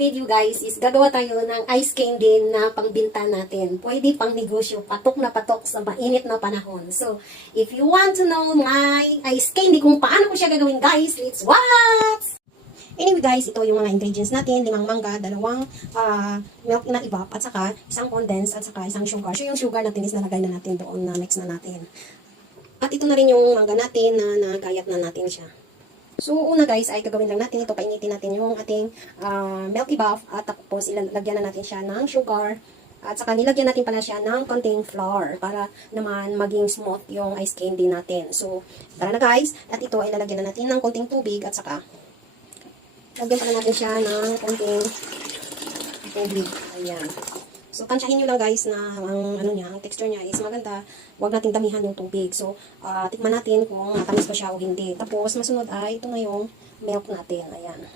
video guys is gagawa tayo ng ice candy na pangbinta natin. Pwede pang negosyo, patok na patok sa mainit na panahon. So, if you want to know my ice candy kung paano ko siya gagawin guys, let's watch! Anyway guys, ito yung mga ingredients natin. 5 mangga, 2 milk na evap, at saka isang condensed, at saka isang sugar. So yung sugar natin is nalagay na natin doon na mix na natin. At ito na rin yung mangga natin na nagayat na natin siya. So, una guys, ay gagawin lang natin ito. Painitin natin yung ating milky buff. At tapos, ilalagyan na natin siya ng sugar. At saka, nilagyan natin pala siya ng konting flour. Para naman maging smooth yung ice candy natin. So, tara na guys. At ito, ay lalagyan na natin ng konting tubig. At saka, lagyan pala natin siya ng konting tubig. Ayan. So, tansyahin nyo lang guys na ang texture niya is maganda. Huwag natin damihan yung tubig. So, tikman natin kung matamis ba siya o hindi. Tapos, masunod ay ito na yung milk natin. Ayan.